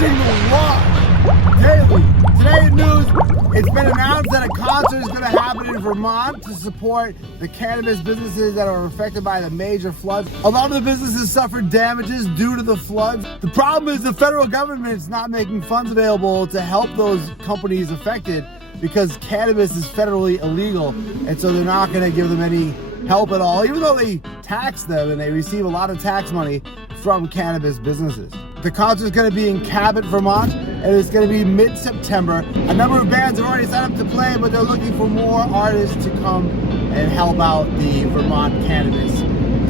watching The Wash Daily. Today in news, it's been announced that a concert is going to happen in Vermont to support the cannabis businesses that are affected by the major floods. A lot of the businesses suffered damages due to the floods. The problem is the federal government is not making funds available to help those companies affected because cannabis is federally illegal, and so they're not going to give them any help at all, even though they tax them and they receive a lot of tax money from cannabis businesses. The concert is going to be in Cabot, Vermont, and it's going to be mid-September. A number of bands have already signed up to play, but they're looking for more artists to come and help out the Vermont cannabis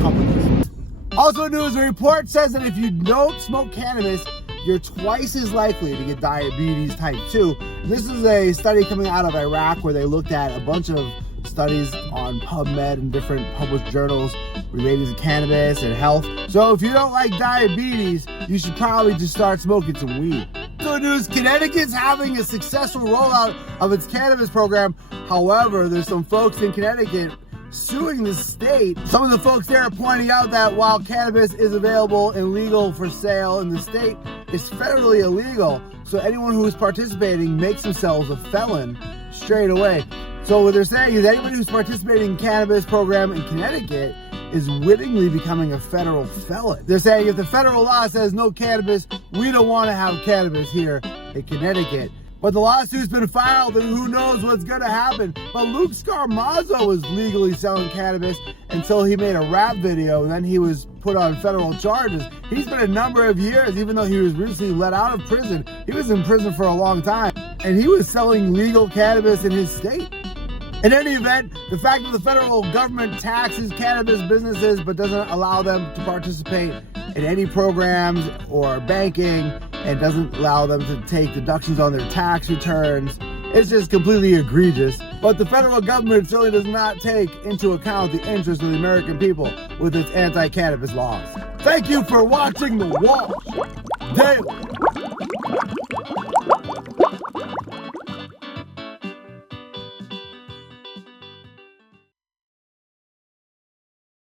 companies. Also in news, a report says that if you don't smoke cannabis, you're twice as likely to get diabetes type 2. This is a study coming out of Iraq where they looked at a bunch of studies on PubMed and different published journals related to cannabis and health. So if you don't like diabetes, you should probably just start smoking some weed. Good news, Connecticut's having a successful rollout of its cannabis program. However, there's some folks in Connecticut suing the state. Some of the folks there are pointing out that while cannabis is available and legal for sale in the state, it's federally illegal. So anyone who is participating makes themselves a felon straight away. So what they're saying is anybody who's participating in cannabis program in Connecticut is wittingly becoming a federal felon. They're saying if the federal law says no cannabis, we don't want to have cannabis here in Connecticut. But the lawsuit's been filed and who knows what's gonna happen. But Luke Scarmazzo was legally selling cannabis until he made a rap video and then he was put on federal charges. He's been a number of years, even though he was recently let out of prison. He was in prison for a long time and he was selling legal cannabis in his state. In any event, the fact that the federal government taxes cannabis businesses but doesn't allow them to participate in any programs or banking and doesn't allow them to take deductions on their tax returns, it's just completely egregious. But the federal government certainly does not take into account the interests of the American people with its anti-cannabis laws. Thank you for watching The Wash Daily.